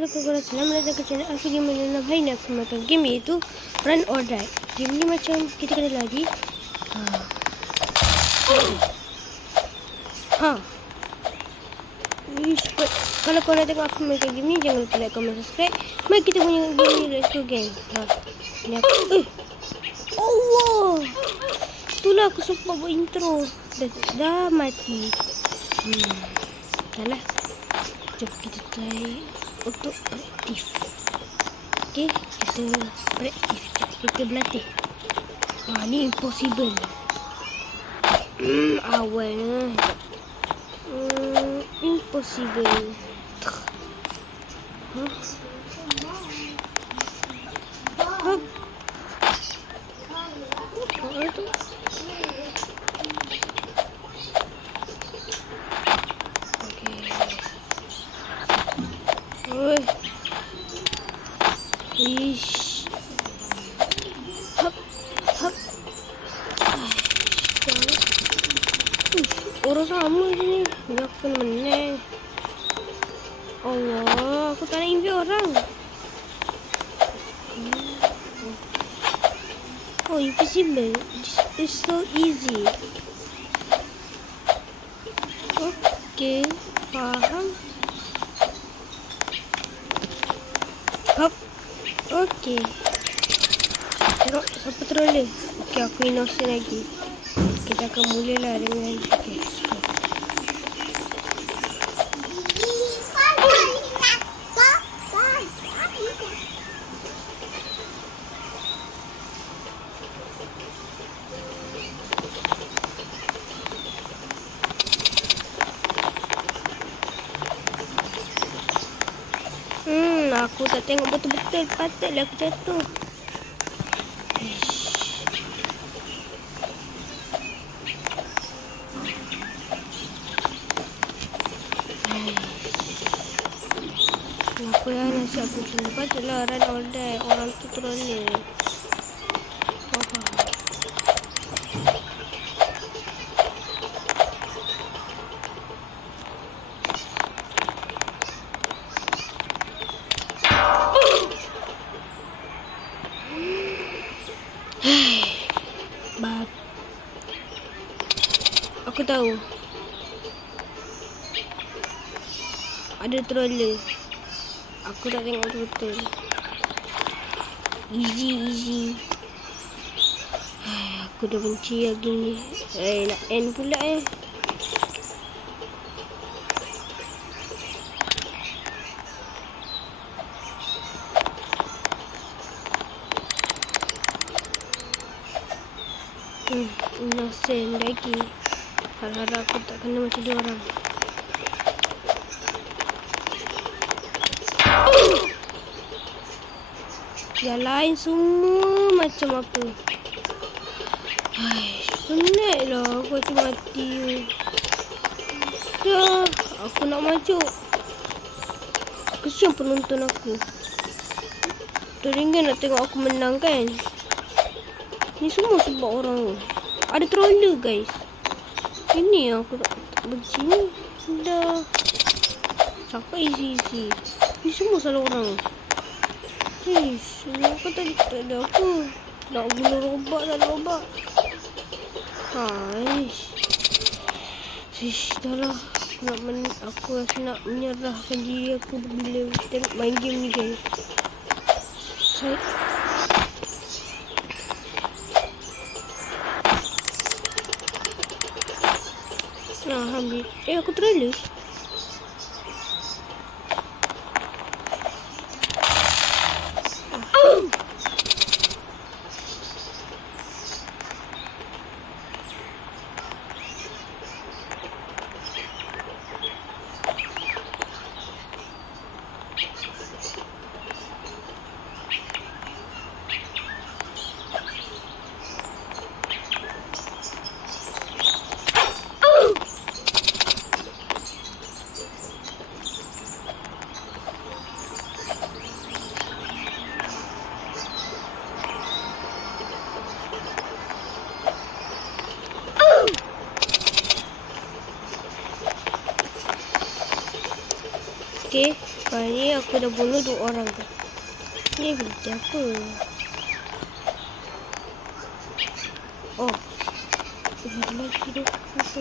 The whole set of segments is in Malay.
Assalamualaikum Selamat datang ke channel Alfi Gamer dan dalam hari ni aku makan game iaitu Run or Die. Game ni macam kita kena lari Ha Ha Ish, Kalau korang tengok aku makan game ni Jangan lupa like, comment, subscribe. Mari kita punya game Let's go gang Ha Ni aku. Eh. Allah. Itulah aku sempat buat intro. Dah, dah mati. Hmm. Dah lah. Jom kita try untuk reaktif. Okey, kita reaktif. Kita, berlatih. Ha, ni impossible. Hmm, awalnya. Hmm, impossible. Huh? Apa tu? Okey. Ish. Hap. Hap. Aish. Ish. Orang sama je ni. Dia aku kena menang. Allah. Aku tak nak orang. Oh, impossible. This is so easy. Okay. Faham. Hop. Okey. Tengok siapa troller. Okey, aku innocent lagi. Kita akan mulalah dengan okey. Hmm, aku tak tengok betul-betul. Patutlah aku jatuh. Ish. Kenapa lah nasi aku macam ni? Patutlah run all day. Orang tu troller. Faham. Bab. Aku tahu. Ada troller. Aku tak tengok betul-betul. Easy, easy. Hai, Aku dah benci lagi ni. Eh, nak end pula eh. Hmm, innocent lagi. Harap-harap aku tak kena macam dia orang. Yang lain semua macam apa. Hai, penat lah aku macam mati. Dah, aku nak masuk. Kesian penonton aku. Teringat nak tengok aku menang kan? Ni semua sebab orang Ada troller guys Ini yang aku tak, tak benci ni Dah Cakap easy-easy Ni semua salah orang Ish Kenapa tadi tak ada apa? Nak guna robot tak robot? Ha ish Ish dah lah. Aku nak men Aku rasa nak menyerahkan diri aku Bila tengok main game ni guys. Saya Alhamdulillah. Eh, aku trailer. Dah bunuh dua orang tu. Ni berarti apa? Oh. Ada lagi tu. Apa?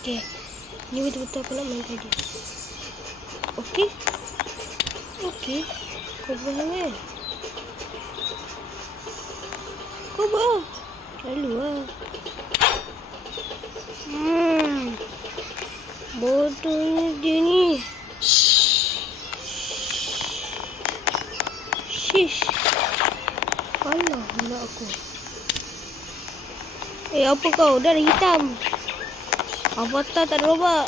Okay. Ni betul-betul aku nak main tadi. Okay. Okay. Kau boleh kan? Kau buat. Lalu lah. Hmm. Bodohnya dia ni. Shish. Alah, anak aku. Eh, apa kau? Dah ada hitam. Avatar tak ada robak.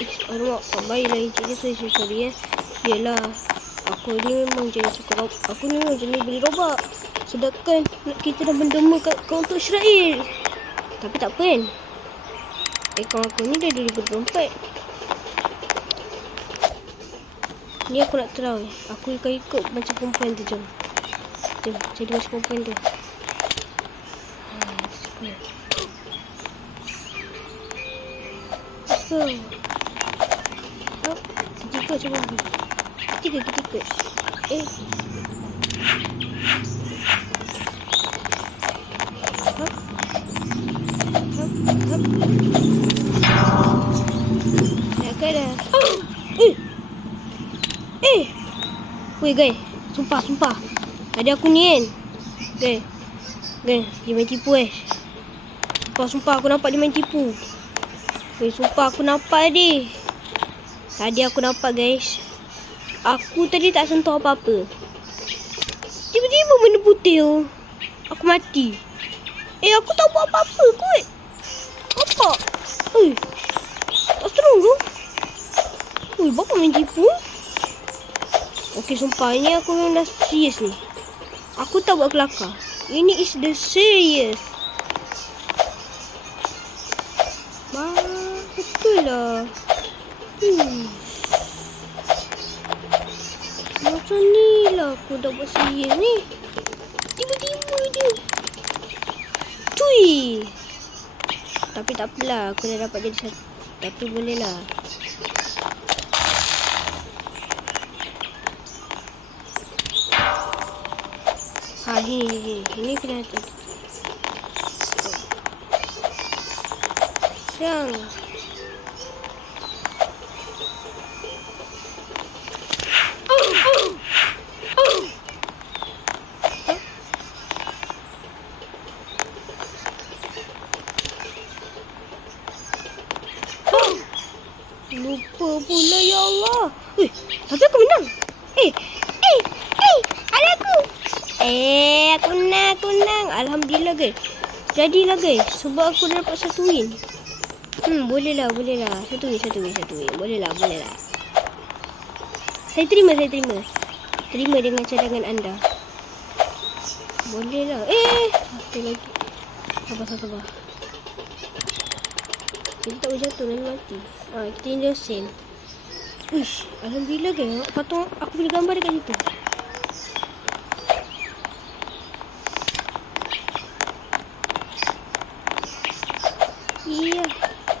Eh, alamak. Baiklah, Encik ni. Sorry, sorry, eh. Yelah. Aku ni memang jadi suka robak. Aku ni memang jenis beli robak. Sedangkan nak kita dah mendema kat kaunter Israel. Tapi tak apa kan? Akaun aku ni dah 2024. Ni aku nak try. Aku akan ikut macam perempuan tu. Jom. Jom. Jadi macam perempuan tu. Let's go. Oh, ketiga cuba pergi. Ketiga, ketiga. Eh. Hop. Hop, hop. Dah ke dah. Eh. Eh. Weh, guys. Sumpah, sumpah. Tadi aku ni kan. Guys. Guys, dia main tipu eh. Sumpah, sumpah aku nampak dia main tipu. Weh, sumpah aku nampak tadi. Tadi aku nampak guys. Aku tadi tak sentuh apa-apa. Tiba-tiba benda putih tu. Aku mati. Eh, aku tak buat apa-apa kot. Apa? Eh, tak strong tu. Ui, berapa main tipu? Okey, sumpah. Aku memang dah serius ni. Aku tak buat kelakar. Ini is the serious. Ma, betul lah. Hmm. Macam ni lah aku dah buat serius ni. Tiba-tiba dia. Cui. Tapi tak apalah. Aku dah dapat jadi satu. Tapi boleh lah. Ni. Ini kena hati. Siang. Lupa pula ya Allah. Eh, tapi aku menang. Eh, eh, eh, ada aku. Eh, aku menang, aku menang. Alhamdulillah guys. Jadilah guys. Sebab aku dah dapat satu win. Hmm, boleh lah, boleh lah. Satu win, satu win, satu win. Boleh lah, boleh lah. Saya terima, saya terima. Terima dengan cadangan anda. Boleh lah. Eh, satu lagi. Sabar, sabar, sabar. Kita tak boleh jatuh nanti mati. Ha, kita sen. Uish, Alhamdulillah ke. Patung aku boleh gambar dekat situ. Iya,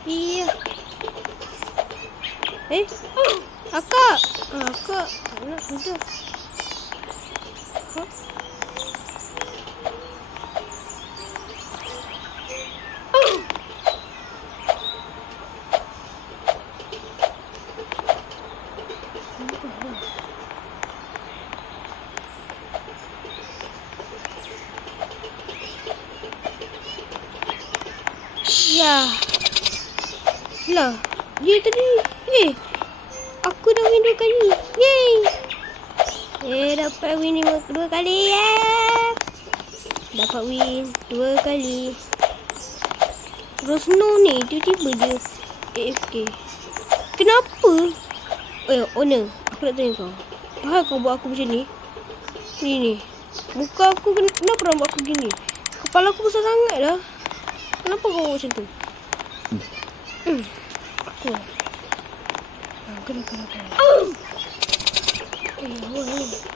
iya. Eh, akak. Ah, akak. Ha? Ya. Lah, dia tadi. Eh. Aku dah win dua kali. Eh, dapat win lima, dua kali. Yeah. Dapat win dua kali. Rosno ni tiba-tiba dia AFK. Kenapa? Eh, owner. Aku nak tanya kau. Apa kau buat aku macam ni? Ni ni. Muka aku ken- kenapa orang buat aku gini? Kepala aku besar sangat lah. Kenapa kau macam tu? Hmm. Aku. Ah, kena, kena, kena. Awal ni.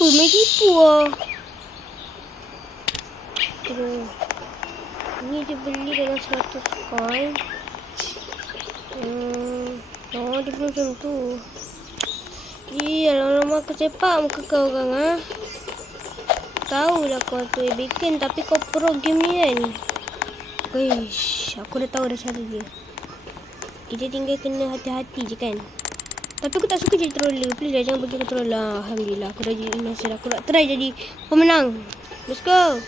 Apa main tipu lah. Terus. Ni dia beli dalam 100 coin. Hmm. Oh, dia pun macam tu. Ih, lama-lama aku sepak muka kau orang ah. Tahu lah kau tu eh, bacon tapi kau pro game ni kan. Wish, aku dah tahu dah cara dia. Kita tinggal kena hati-hati je kan. Tapi aku tak suka jadi troller. Please lah jangan bagi aku troller. Alhamdulillah aku dah jadi master. Aku nak try jadi pemenang. Let's go.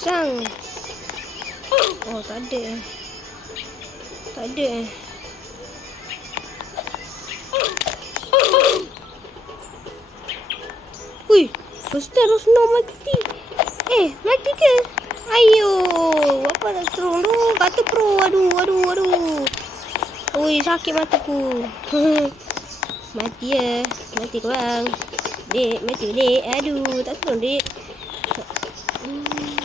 Sang. Oh, tak ada eh. Tak ada eh. Ui, first time Rosno mati. Eh, mati ke? Ayo, apa nak strong tu? Kata pro, aduh, aduh, aduh. Ui, sakit mataku. mati ya, mati ke bang? Dek, mati dek? Aduh, tak strong dek. Hmm.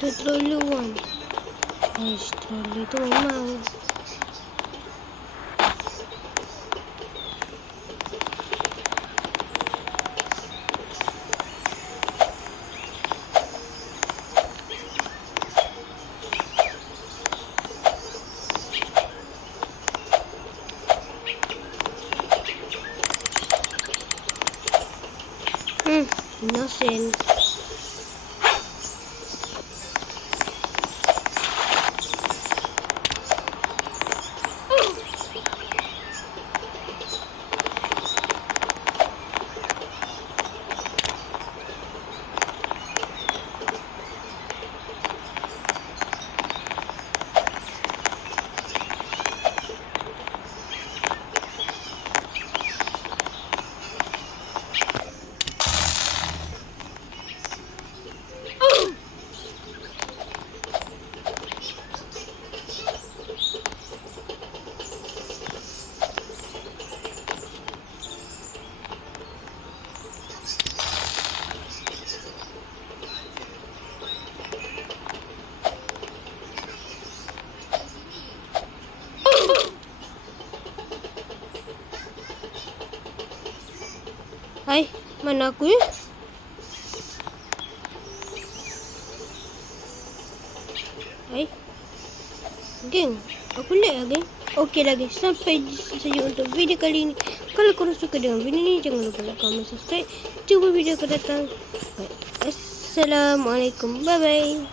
Tu troller kan. Aish, troller tu memang. Hmm, innocent. Mana aku ya? Hai. Geng, aku lag geng. Okey geng, sampai di sini saja untuk video kali ini. Kalau korang suka dengan video ni, jangan lupa like, comment, subscribe. Cuba video akan datang. Baik. Assalamualaikum. Bye-bye.